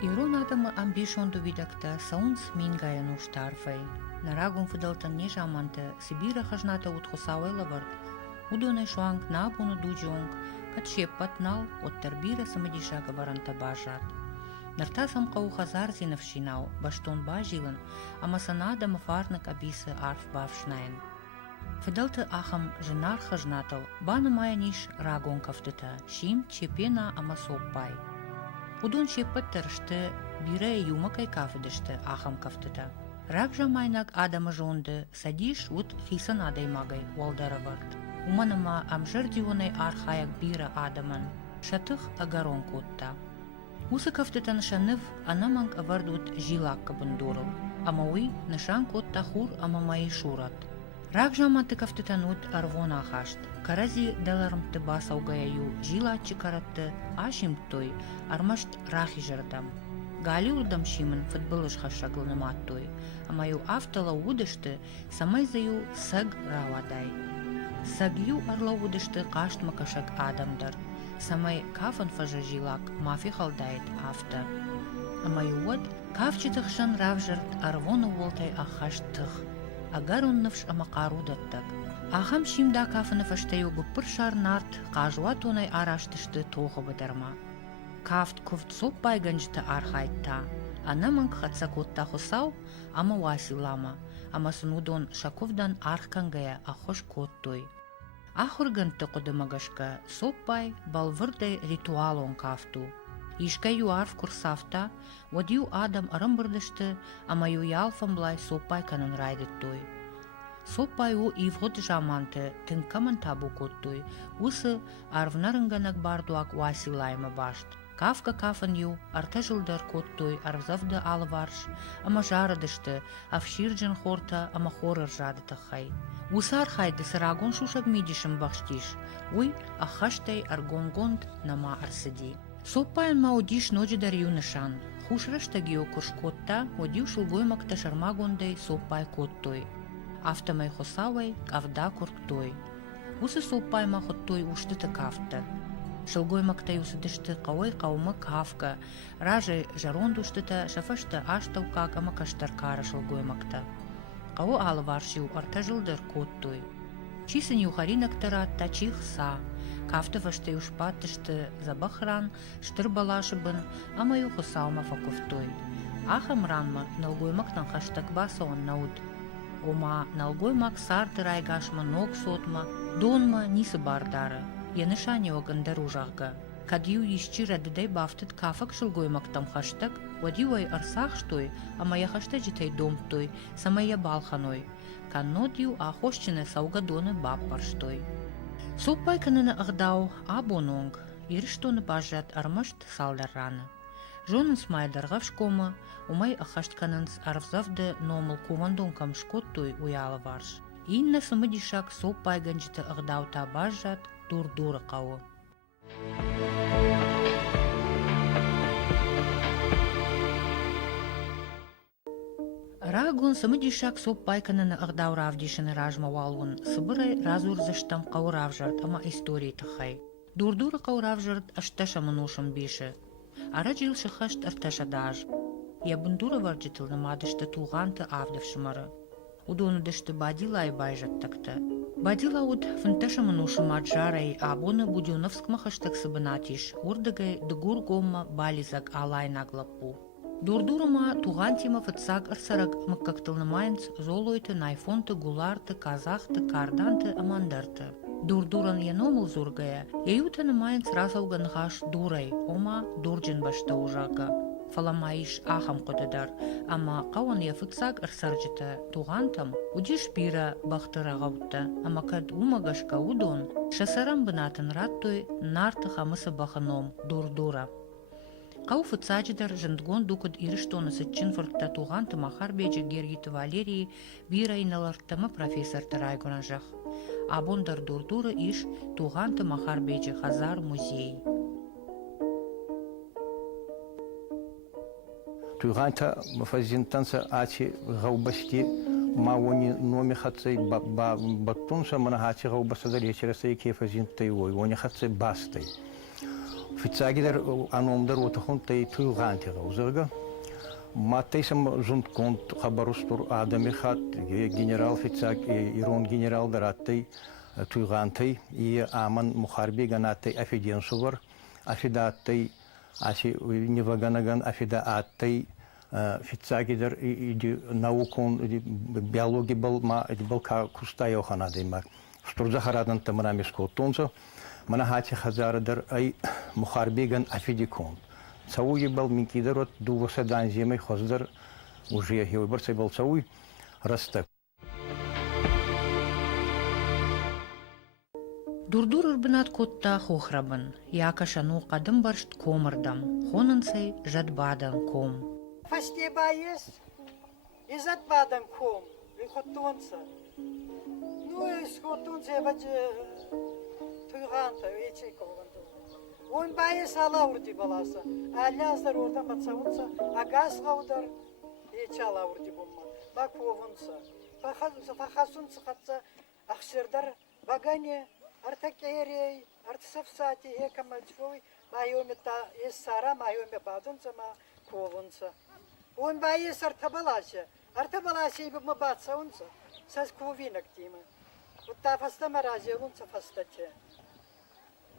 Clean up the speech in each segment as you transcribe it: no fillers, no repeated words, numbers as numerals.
Ирон адама амбишонду видакта саунс мингая нуштарфай. Нарагун фидалтан нежаманте Сибира хажната утхусауэлавард. Удоне шуанг набуну дуджонг, катшеппат нал от тарбира самадишага варанта бажат. Нартасам кау хазар зиновшинау, баштон бажилан, амасана адама фарнак абисы арф бавшнайн. Фидалты ахам женар хажнатал, бана мая ниш рагон кафтыта, шим чепена амасоппай. Удон чеппаттарышты бире юмакай кафедышты ахам кафтыта. Ракжа майнак адама жонды, садиш ут хисан адаймагай уалдаравард. Уманама амжырдионай архаяк бира адаман, шатых агарон котта. Усы кафтытан шаныв анаманг авардут жилак кабындурыл, амауи нышан котта хур амамаи шурат. Ракжа маты кафтытанут арвона хашт, карази даларымты басаугаяю жилатчы каратты ашимтой армашт рахи жардам. Гали урдам шимын футболыш хашаглыныматтой, амаю автала удышты самай заю саг равадай. Сагью арла удышты кашт макашак адамдар, самай кафан фажа жилак мафи халдайт авта. Амаю вот кафчитых шан равжарт арвона волтай ахаштых. Агар оннавш амақарудаттак. Ахам шимда кафаны фаштаю гуппыр шарнарт, қажуа тонай араштышты тоғы быдарма. Кафт куфт соп байганжты архайтта. Анаманг хатсакотта хусау, ама василама, ама сунудон шаковдан архкангая ахош коттой. Ахурганты қодымагашка соп бай балвырдай ритуалон кафту. Ишкаю арф курсафта, водью адам арымбырдышты, амаю ялфамблай соппай канын райдыттой. Соппай у ивгот жаманты, тынкаман табу коттой, усы арвнарынганак бардуак василайма башт. Кафка кафан ю, арта жылдар коттой, арвзавды алварш, ама жарадышты, авширджин хорта, ама хорыр жадытахай. Усар хайды сырагон шушак мидишым бахштиш, уй ахаштай аргонгонд нама арсыди. Соппайын маудиш ноджидар юнышан, хушраштагио куршкотта, одил шулгоймакта шармагондай соппай коттой. Автамай хосавай, авда курктой. Усы соппай махоттой уштыты кафта. Шулгоймакта усыдышты кавай каума кавка, ражы жарондуштыта шафашты аштау кама каштаркара шулгоймакта. Кау алваршил арта жылдар коттой. Чисын юхаринактара чих са. Кафты фашты ушпаттышты забахран, штыр балашыбын, амаю хусаума факуфтой. Ахам ранма налгоймактан хаштаг басаон науд. Ома налгоймак сарты райгашма ног сотма, донма нисы бардары. Янышани огандаружахга. Кадью ищира дыдай бафтыт кафак шылгоймактам хаштаг, вадюай арсахштой, амая хаштаджитай домтой, самая балханой. Каннодью ахощины саугадоны бабпарштой. Соппай канына агдау абононг, ирштоны бажат армашт салдарраны. Жонынс майдаргав шкома, умай ахашт канынс арвзавды номыл кувандонкам шкоттой уялы варш. Инна сымыдишак соппай ганжыты агдаута бажат дур-дуры кауы. Рагун самыдишак соппай канына агдау равдишыны ражма валун, сыбырай разурзыштам кауравжарт ама истории тахай. Дур-дуры кауравжарт ашташа манушым биші. Ара жылшы хашт арташа даж. Ябындуры варджитылны мадышты туғанты авдавшымары. Удону дышты бадилай байжаттакты. Бадила уд фынташа манушым аджарай абоны Будёновскма хаштак сыбынатиш, урдыгай дыгур гомма бализак алай наглапу. Дурдурыма туғантима фытсак ырсарак мыккактылнымайынц золойты, найфонты, гуларты, казахты, карданты, амандарты. Дурдуран яномыл зургая, яютынымайынц разауган гаш дурай, ома дурджин башта ужага. Фаламаиш ахам кодыдар, ама кауан я фытсак ырсаржыты туғантам, удиш бира бахтыра гавты, ама кад умагашка удон, шасарам бынатын раттой нарты хамысы баханом дурдура. Кау фыцаджидар жындгон дукуд ирыштоны сытчын фыртта туғанты махар беджі Гергиты Валерии бирайналартымы профессор тырайгонажах. Абондар дурдуры иш туғанты махар беджі Хазар музей. Туғанта мафазинтанса ачи гаубашки мауни номи хатсай баттунша мана ачи гаубаса далечерасай кефазинтай ой, вони хатсай бастай. Фицагидер аномдер отахон тей туйгантига узырга. Маттейсам зунд конт хабарустур адамихат генерал Фицаг ирон генерал дараттай туйгантай и аман мухарби ганаттай афиденсувар афидаттай аси неваганаган афидааттай Фицагидер иди наукон биология был ма был кустайо ханадимар. Штурзахарадан тамрамиско тонсо мана хати хазарадар ай мухарбиган афидикон. Сауи был минкидерот дувоседан зимой хоздер уже хилберсей был сауи растак. Дурдур урбанат котта хохрабан, якашану кадым баршт комырдам, хонынсей жадбадан ком. Фастебаес, и жадбадан ком, и хоттонца. Ну и скотонца я бачу туйганта, вече кованду. Он баес алаурди баласа, аляздар ордан батсаунца, агас гаудар, вече алаурди бумма. Баковунца, фахасунца хатса, ахшердар, багане, артакерей, артсавсати, екамальчвой, майомета ессара, майоме бадунца, ма ковунца. Он баес артабаласе и бумма батсаунца, сас ковинак тима. Вот та фаста маразе унца фастаче.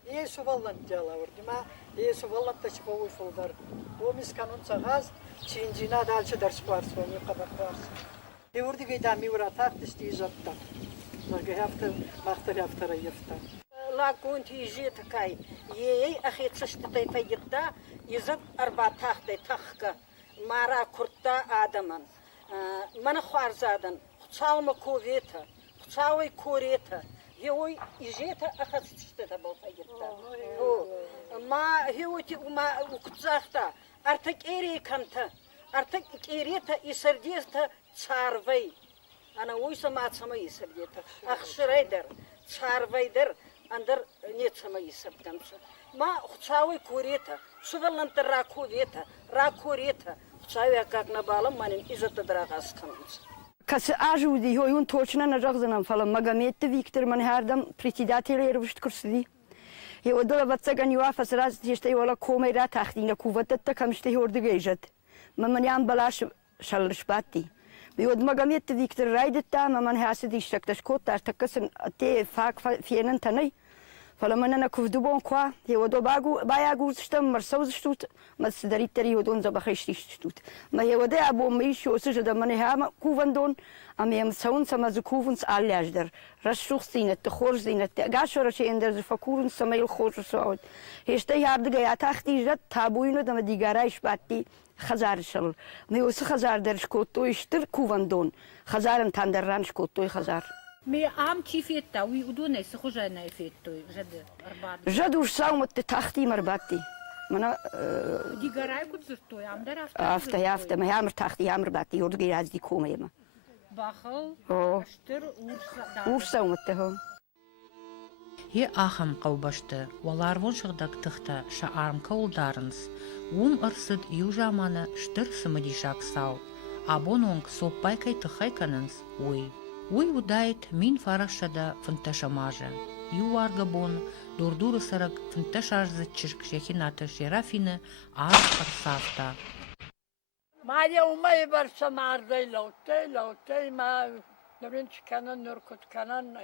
Есу валлан дела урдима, есу валлан тачповой фолдар. Омис канунца газ, чинжина дальше дарспарсва, не кабарпарс. И урдиге да миуратак тисти изатта. Загахта, махтаряфтара ефта. Лагун тижи такай. Ей ахицаштай файдта, изат арбатахтай тахка. Мара курта адаман. Мана хварзадан. Цалма ковета. Цалой корета. Ей ижета ахацаштай был файдта. Ма хеути ума укцахта. Артак эри канта. Артак эрета и сердеста царвей. Она уйса мат сама и сердета. Ах шрейдер. Царвейдер. Андер нет сама и сердемца. Ма цалой корета. Суваланта раковета. Ракорета. Цавя как на балам манин изата драгас канца. Кас ажуди он точно на жагзанам фалам Магомед Виктор man herdam председатель ервшт курсди. И одола батсаган юафас раз тиште yola komera taxtina kuvatta kamshte hordegejat. Man yan balash shalshbati. Vi od Magomed Viktor raidetta man hasid ishtaktash kotar takasen te fak fienen tanai. فلما أنا كفدبون كوا هو دو بايعو شتم مرسوز شتوت ما سدريت تري ودون زبخيش شتوت ما هو ده أبو ميش وسجد من هام كوفندون أم يم سون سما زكوفنس على رشوخ زينة تخور زينة قاشورة شيء إندر فكورن سمايل خور سعود هشتى يارد جاي تحتي جت تابوينو دم ديجارايش باتي خزار شل ما هو خزار درش كوتو يشتر كوفندون خزارن تندرانش كوتو خزار مي عام كيفيتا ويودون سخوجنا فيتو جد أربعة جد وش ساومت تحتي مرباتي منا دي جراي كنت زرتوي عم درافت أفتا ما هي عمر تحتي عمر باتي يورجي عز دي كومة يما باخل اشتر وش ساومت هو هي آخم قوبشته والارون شغدك تختا شعارم كولدارنس أرصد يوجا مانا شتر سمديشاك ساو أبونونك سوباي كي تخيكننس Уй удает мин фарашада фанташамажа. Юар габон, дурдуру сарак фанташажза чиркшехината шерафина арсафта. Мая умай барса мардай лаутай ма нуринч канан нуркут канан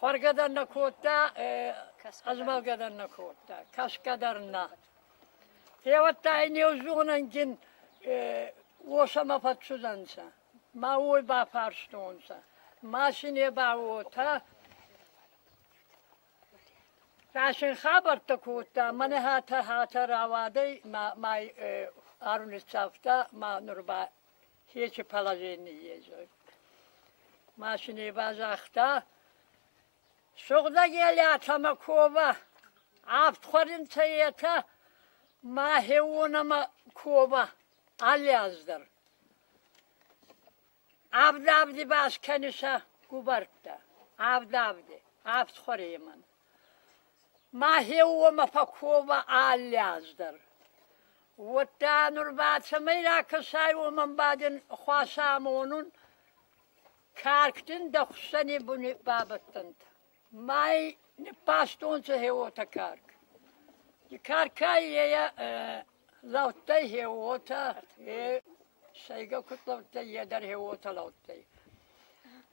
хоргадан накота азмалгадан накота кашкадарна. Теваттай неузунангин осама патсуданса. ما اوی با پرستونسا ماشینی با اوتا راشن خبر تکوتا من هاتا راواده ما آرون صافتا ما نوربا هیچ پلاجی نییزوی ماشینی با زختا شغدا گلی اتما کوبا آفت خورین تایتا ما هیونما کوبا علی ازدر عبدی باش کنیسا گوبرتا عبدی خوری من ما هیو ما فکوبا آلیازدر و تا نوربات سمیرا کسای و من بعدن خواسامونون کارکتن دخشنی بونی بابتند مای نپاستون سه هیو تا کارک Karkaya lautai hewota saiga kutlautai yedar hewota lautai.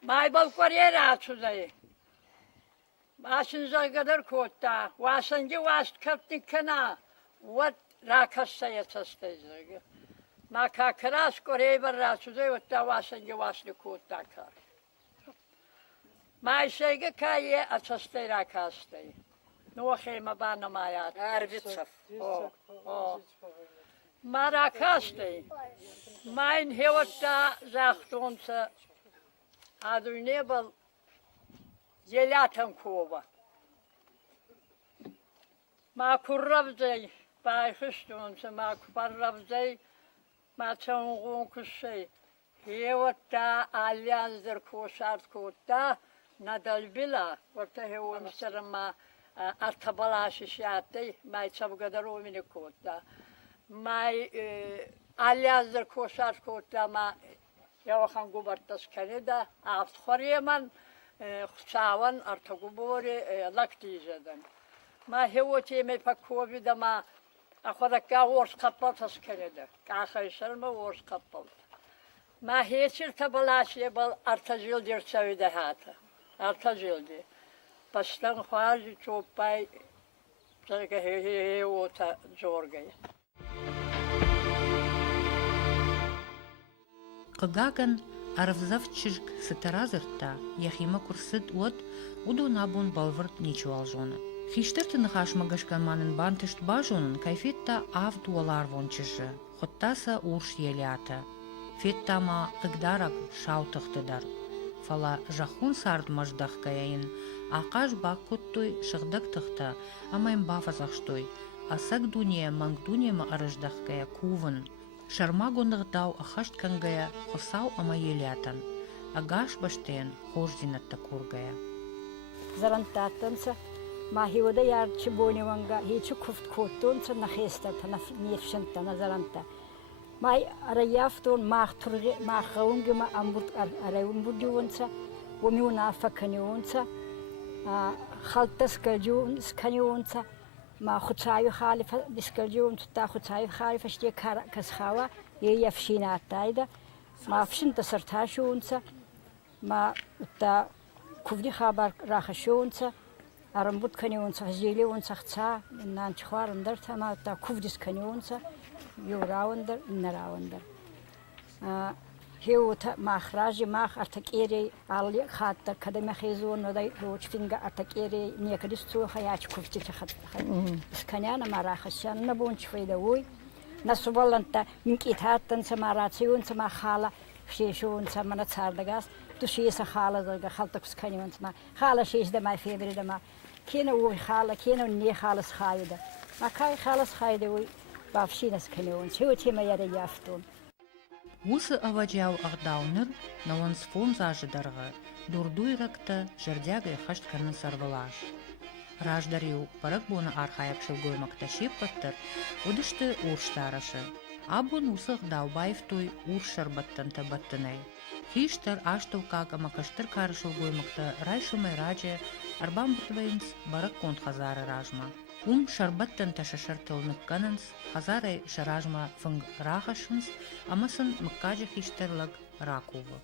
Mai balkoriera atsuzai. Asin zagadar kota. Wasangi wast kaptin kana. What rakasaya tastai zaga. Ma kakras korebar atsuzai otta wasangi wasli kota kar. Mai saiga kaya atastai rakastai. Noche ma bana mayat. Arbitsaf. Marakaste. Mein Hewata sagt uns, adu nebel jelatan kova. Ma kurrabzai, bei Christus, ma kurrabzai, ma tsangun kusai. Hewata allianz der kosart kota, nadal bila, wata hewon sarama. Artabalaşı şahattı, may çabukadar omine kota, may alyazdır koşar kota, ma yavakan gubartas Kanada, aftxoriyaman, xsavan artagubori laktiyizeden. Ma hevoti me pakovi da ma akhodakka ors kapaltas Kanada, kaxaysar ma ors kapal. Ma heçir tabalaşı bal artajil dirçavide hata, artajildi. Baştan xarji çopay zaga hewota zorgay. Кагаган арвзавчижг сытаразырта, яхима курсыт от, уду набун балвырт ничуалжона. Хиштыртын хашмагашкан манын бантышт бажонын кайфетта ав дуалар вончыжы, хоттаса урш елята. Феттама ыгдарак шаутыхтыдар. Фала жахун сард маждахкаяин, ақаш баккуттой шыхдактыхта, амайм бафазахштой, асак дуния манг дунияма арыждахкая кувын. Шарма гондагдау ахашткангая хосау амаелятан, агаш баштен хождинатта кургая. Зарантатанца, махиода ярче боневанга, хичу куфт коттонца нахестата, нефшента на заранта. Май араяфтон махтурге, махаунге амбут арайунбудюнца, вомиуна факанюнца, خالتس كالجون سكانيونتا ما خطايو خالفة بسكالجون تا خطايو خالفة شتي كسخاوة يفشينا تايدا ما فشن تسرتاشونتا ما تا كوفدي خبر راخشونتا أرمبوت كانيونتا زيليونتا خطا نان تخوار ندرتا ما تا كوفدي سكانيونتا يوراوندر نراوندر هيوتا مخراجي مخ ارتكيري علي خاطر كده مخيزون وداي روش فينغا ارتكيري نيكدستو خياش كفتي خد سكانيانا ما راخشان نبونش فيدوي نسوبلنتا ينكيتاتن سماراتيون سما خالا شيشون سما نتصاردغاس تشيس خالا دغ خالتك سكانيون سما خالا شيش دما فيبري دما كينا وي خالا كينا ني خالص خايده ما كاي خالص خايده وي بافشينا سكانيون شوتي ما يري يافتون Усы аваджау ағдауныр, науан сфон зажыдарға, дурдуйракта жердягай хаштканы сарвалаш. Раждарю парак буны архаяк шылгоймакта шеппаттыр, удышты урштарашы. Абун усы ағдаубайфтой уршарбаттан табаттынай. Хиштар аштау какама каштыр кары шылгоймакта райшымай раджа арбамбытвайнс барак конт хазары ражма. Шарбаттан ташашар тылныкканынс, хазарай шаражма фынг рахашынс, амасын мыккажы хиштарлаг ракувы.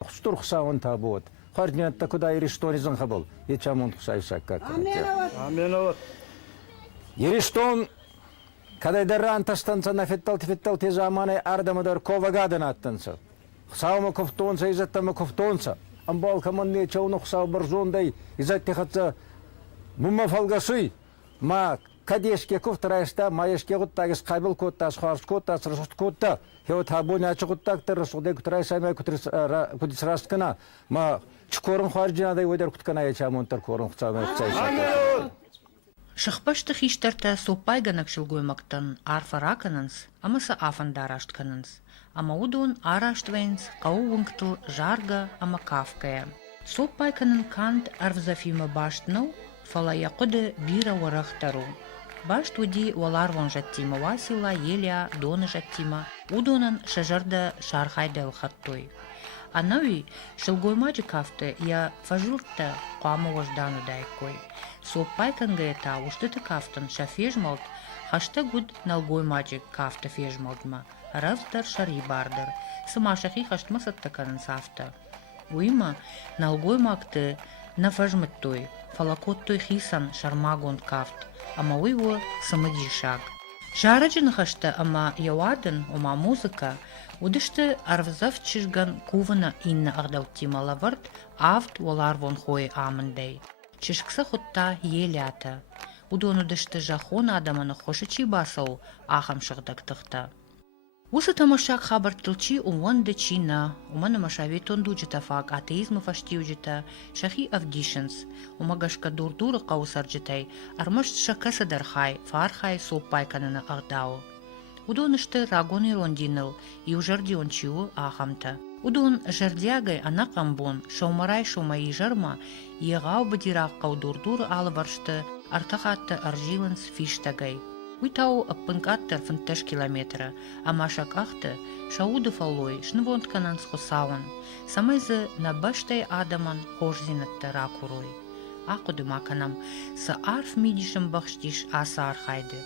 Хстур хсаун табот. Харднятта куда ириштонизан хабыл. Ечамон хсайшак как. Аменоват. Ириштон кадай дарран тастанца нафеттал те заманы ардамадар ковагадан аттанца. Хсаума кофтонца изаттама кофтонца. Амбал каманне чауну хсау барзондай изатте хатса мумма фалгасый. ما كديش كوفت رايستا ما يشكي قطة جس قابل قطة سخارس قطة سرست قطة هو تابون يا قطة كتر سودة كتر رايسا ما كتر راست كنا ما شكورم خارجنا ده ودر كت كنا يشامون تر كورم خصام يشتاي شخبشت خيشترتا سوبايغنك شلغويمактан арфаракананс амаса афандарашткананс амаудун араштвейнс каувунктл жарга амакавкая сопайканан кант арвзафима баштнау фала якуды бира варахтару. Башт уди валарвон жаттима васила, еля, доны жаттима, удонан шажарда шархайда лхаттой. Анави шелгой маджи кафте я фажурта қамы вождану дайкой. Соппай кангайта уштыты кафтан ша фежмалт хашта гуд налгой маджи кафта фежмалтма. Раздар шари бардар. Самашахи хаштма саттаканын сафта. Уима налгой макты на фажматтой. Фалакоттой хисан шармагон кафт. Ама уйво самадишак. Шараджин хашта ама яуадын ума музыка. Удышты арвзавчишган кувана инна ардалтима лаварт авт воларвон хой амандей. Чишкса хутта елята. Удон удышты жахон адаманы хошичи басау ахам шагдактыхта. Усы тамашак хабар тылчи умванды чина, умана машаветон дуджита фак атеизмы фаштиуджита, шахи авдишенс, умагашка дурдуры каусарджитай, армашт шакаса дархай, фархай соппай канана ардау. Удон ышты рагон ирондиныл, и ужарди он чиу ахамта. Удон жардягай анакамбон, шаумарай шумаи жарма, егау бадирак каудурдуры алываршты, артахатты аржиланс фиштагай. Уйтау аппынкаттар 50 километра, а машак ахты шауды фаллой шнывонтканан схосауан, самайзы на баштай адаман хожзинатты ракурой. Акуды маканам, са арф мидишым бахштиш аса архайды.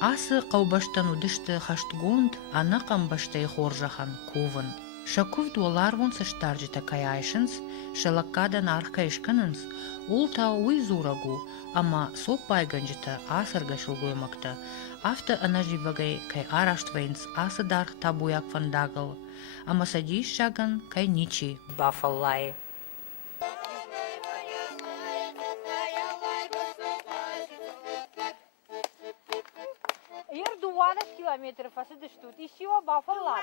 Асы қаубаштан удышты хаштгонд, анақам баштай хоржахан кувын. Шакув дуаларвон саштарджита каяйшынс, шалаккадан архкайшканынс, улта уйзурагу, ама соппай ганджита асарга шылгоймакта, авто анаживагай кай араштвейнс асадар табуяк фандагал, ама садиш шаган кай ничи бафаллай. Ер 12 километров, а сюда что? Еще бафаллай.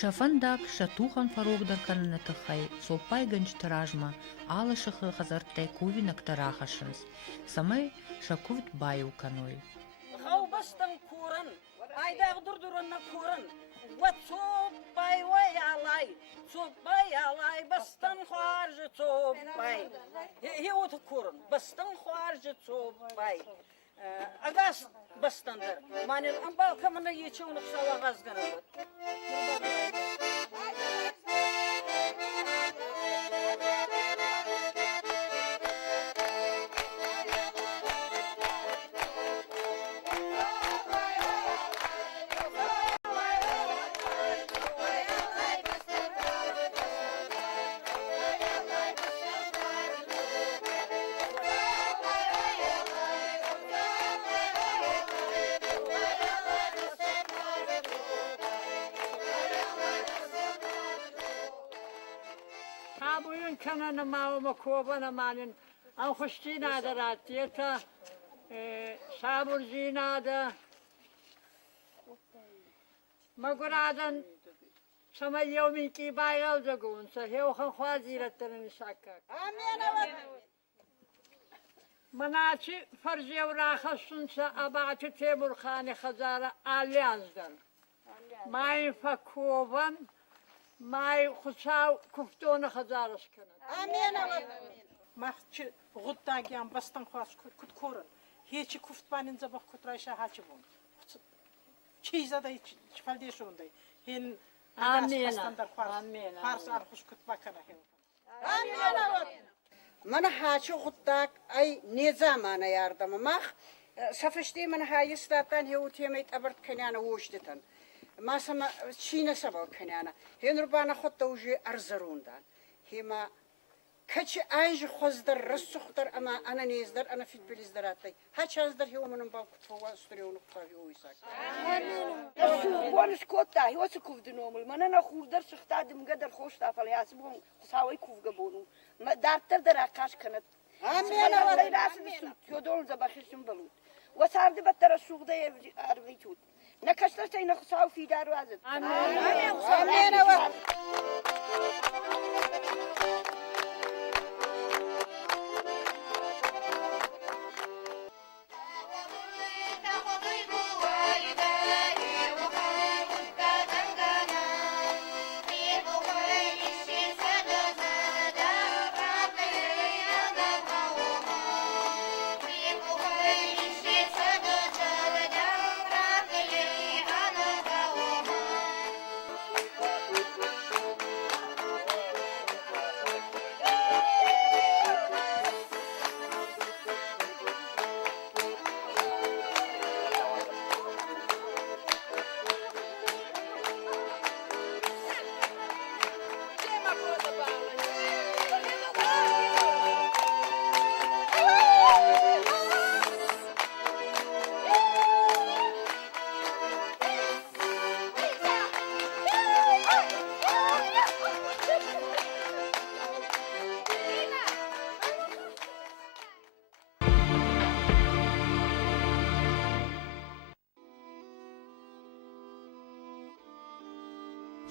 Шафандак шатухан фарогдар канына тахай, соппай ганч таражма, алышыхы хазарттай кувинак тарахашынс. Самай шакувт баю каной. Хаубастан куран, айдаг дурдуранна куран. Вот соппай вай алай, бастан харжы соппай. Хеут куран, бастан харжы соппай. Агас бастандар. Манел амбал камана ечеуны қсала ғазгана вот. Bugün kananı mağımı kovana manin anxuştina da ratiyeta saburcina da maguradan sama yevmin ki bayal da gunsa hevhan xwaziratlarını şakkak. Amin. Manaçı farziyev rahasunsa abatı Temur Khani Khazara alyansdan. May fakovan May xusav kuftonu Khazaras kanan. Amin. Mahçı guddagiyan bastan xwas kutkorun. Hiç kuftbanin zabah kutrayşa haçı bun. Çiza da hiç faldeşonday. Hin Amin. Amin. Fars arxuş kutbakana hin. Amin. Mana haçı guddak ay ne zamana yardımmak. Safıştı mana hayıstatan hevutiyemeyt abart kanyana uçtitan. Masama Çin'e sabah kanyana. Henür bana xotta ucu arzarundan. Hema kaçı aycı xozdar rasuxtar ama ana nezdar ana fitbilizdir atay. Haç azdar hevumunun balkut fova sturiyonu kutavi uysak. Bonus kotta, hiwası kuvdu nomul. Manana khurdar sıxtadım gadar xoş tafal yası bon savay kuvga bonu. Ma dartar dar akaş kanat. Amin. Amin. Yodol zabaxishim balut. Wasardı battara suğda arvitut. نكشتر تين خصاو في دار وازد. Amin.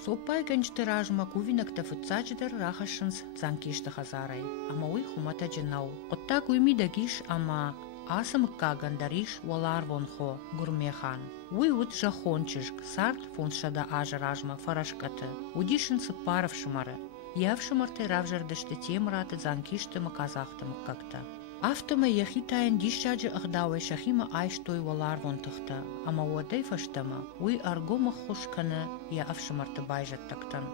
Соппай генчтыражма кувинакта фыцачдыр рахашынс занкишты хазарай. Ама уй хумата джинау. Отта куйми дагиш ама асымыкка гандариш валар вонхо гурмехан. Уй вот жахончишк сарт фоншада ажаражма фарашкаты. Удишын сыпаров шымары. Явшымарты равжардышты темраты занкиштымы казахтымы какта. Автома яхитаен дишчаджи ахдауэ шахима айштой валар вонтыхта. Ама уадай фаштама уй аргома хушканы я авшымарты байжат тактан.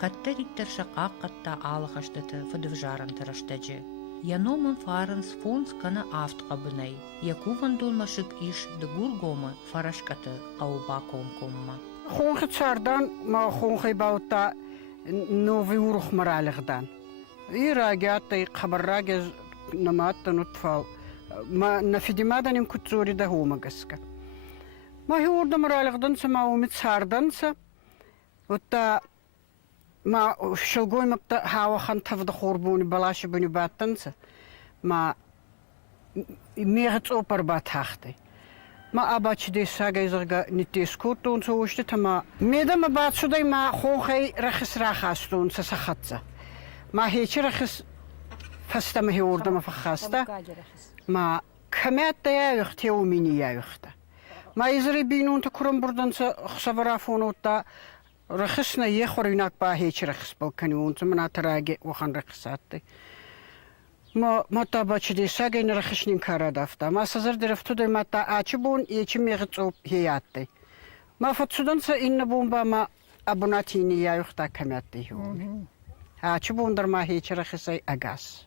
Каттариттер шаqa қатта алыхаштыты фыдывжаран тыраштаджи. Яномын фарынс фонс кана автқабынай. Якуван долмашык иш дыгургомы фарашкаты қауба комкомма. Хонхи цардан ма хонхи баута новый урух моралихдан. И рагяттай хабаррагез наматтан утфал. Ма нафидимадан им кутзори да хомагаска. Ма хиурда моралихданса ма умит царданса. Утта ма шылгой макта хавахан тавда хорбуни балаши буни баттанса. Ма мегец опар батахтай. Ма абачи де сага изарга нитескутун соуште тама медама батсудай ма хонхай рахис рахастун са сахатса. Ма хечи рахис фастама хиурда ма фахаста. Ма камятта яюхте умини яюхта. Ма изари бинун та курам бурданса хсаварафунута رخصنا يخوريناك باهيش رخص بالكنيون زمنا تراجع وخان رخصاتي ما تابعش دي ساقين رخصني كارا دافتا ما سزر درفتو دي ما تا آچبون يچم يغتصوب هياتي ما فتسودن سا إن بومبا ما أبوناتيني يايوختا كمياتي هوني آچبون در ما هيش رخصي أغاس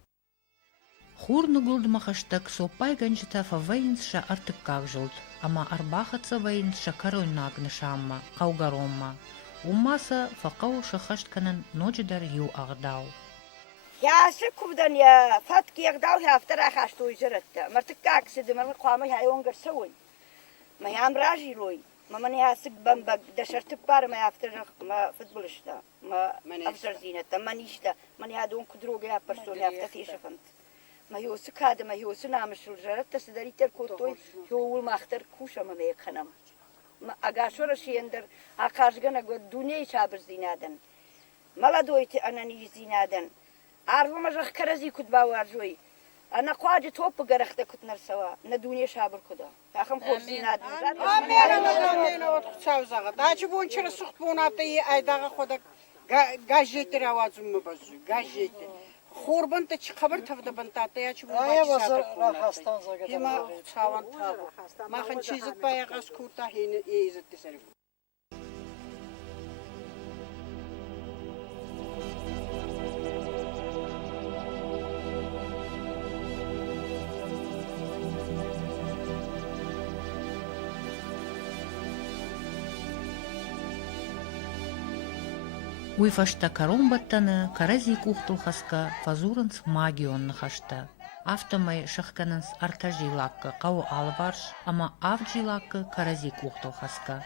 Хурны гулдмахаштак сопай ганчта фавейнша артыккак жылт, ама арбахатса вейнша каройнагны шамма, каугаромма. Уммаса фақау шахаштканан ночдар ю агдау. Я сыкубдан я фатки агдау хафтара хашту изратта. Мартыккак сиды марны қуамы хайонгар сауын. Ма ям ражи рой. Мамани хасык бамбак дашартып бар ма хафтара ма футболышта. Ма афтар зинатта, маништа. Мани хадон кудроги хафарсон хафта тешафант. ما يوسك هذا ما يوسك نعمل شجرة تصدري تركوتوي يوول ما اختر كوشة ما بيخنم ما أقاشور شيندر أقاشجنا قد دنيا شابر زينادن ملا دويتي أنا نيجي زينادن عارفة ما جخ كرزي كنت باوارجوي أنا قاعدة توب جرخت كنت نرسوا ندنيا شابر كده أخم خوش زينادن آمين وتخشوا داچبون چرا سخبوناتي أيداغ خودك گاجيت روازم مبزو گاجيت خوربان تا چی خبر تفده بنتاته یا چی آیا رخستان زاگه هما چاوان تابو ما خن چیزت بایا غاز کوتا هین ایزت تسریف Уйфашта каромбаттаны карази кухтулхаска фазуранс магионны хашта. Автомай шахкананс артажилакка кау алварш, ама авджилакка карази кухтулхаска.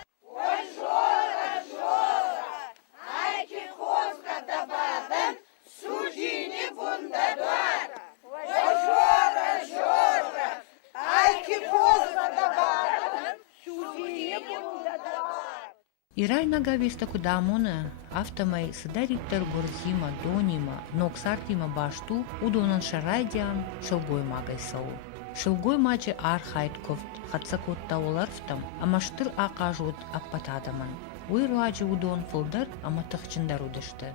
Ирай нагависта кудамуна, автомай садариттер горзима, донима, ноксартима башту, удонан шарайдиан, шелгой магай сау. Шелгой маче архайткофт, хатсакут тауларфтам, амаштыр акажут аппатадаман. Уйруаджи удон фулдар, ама тахчиндар удышты.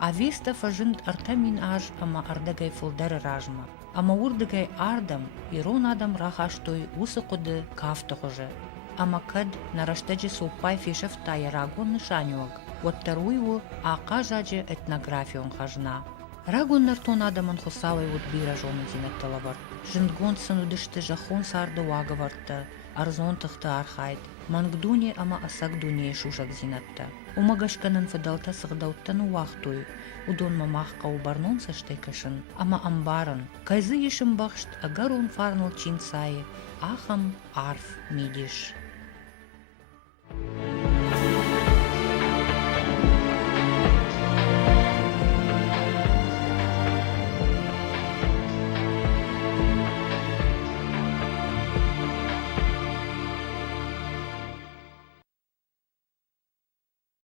Ависта фажинд артамин аж, ама ардагай фулдар ражма. Ама урдагай ардам, ирон адам рахаштой усыкуды кафтохоже. Ама кад нараштаджи соппай фишефта ярагон нышанюак, оттаруйву аqa-жаджи этнографион хажна. Рагон нартон адаман хусавай от бира жон зинетталавар. Жиндгон сынудышты жахон сарды уагаварта, арзон тахта архайт, мангдуне ама асагдуне шушак зинатта. Умагашканын федалта сығдауттан уақтуй, удон мамаққа убарнон саштекашын, ама амбарын, кайзы ешім бақшт агар он фарныл чин сайы, ахам арф мидиш.